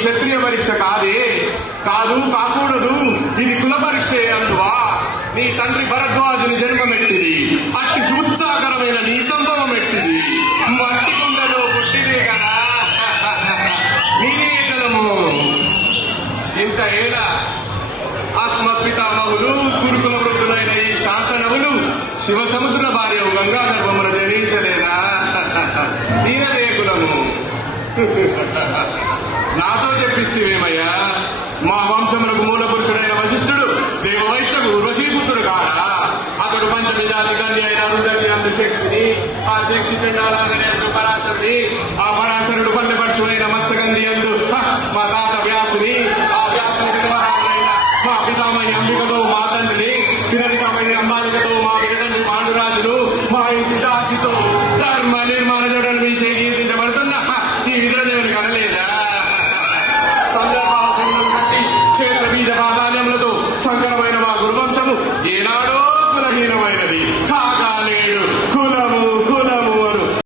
క్షత్రియ పరీక్ష కాదే, కాదు కాకూడదు, ఇది కుల పరీక్షే అందువా. నీ తండ్రి భరద్వాజుని జన్మమెట్టిది, అట్టి జూత్సాకరమైన నీ సంభవం ఎట్టిది. మట్టి కుండలో పుట్టిదే కదా నీనే కలము. ఇంత ఏళ అస్మత్పితామహులు గురుకుల వృద్ధులైన ఈ శాంతనవులు శివ సముద్ర భార్య గంగా గర్భమున జనించలేదా? ఈయనదే కులము. నాతో చెప్పిస్తేమయ్యా, మా వంశమునకు మూల పురుషుడైన వశిష్ఠుడు దేవవైశ్యకు ఉర్వశీపుత్రుడు కాడా? అతడు పంచమిజాతి కన్య అయిన అరుంధతి అందు శక్తిని, ఆ శక్తి చండాలాగని అందు పరాశరుని, ఆ పరాశరుడు పల్లెపక్షుడైన మత్స్యగంధి అందు మా తాత వ్యాసుని, ఆ వ్యాసుని వివరాలైన మా పితామహి అంబికతో మా తండ్రిని, పినరితామహి అంబాలికతో మా వినతండ్రి పాండురాజును, మా ఇంటి జాతితో ధర్మ నిర్మాణ జడను మీ చేకీర్తించబడుతూ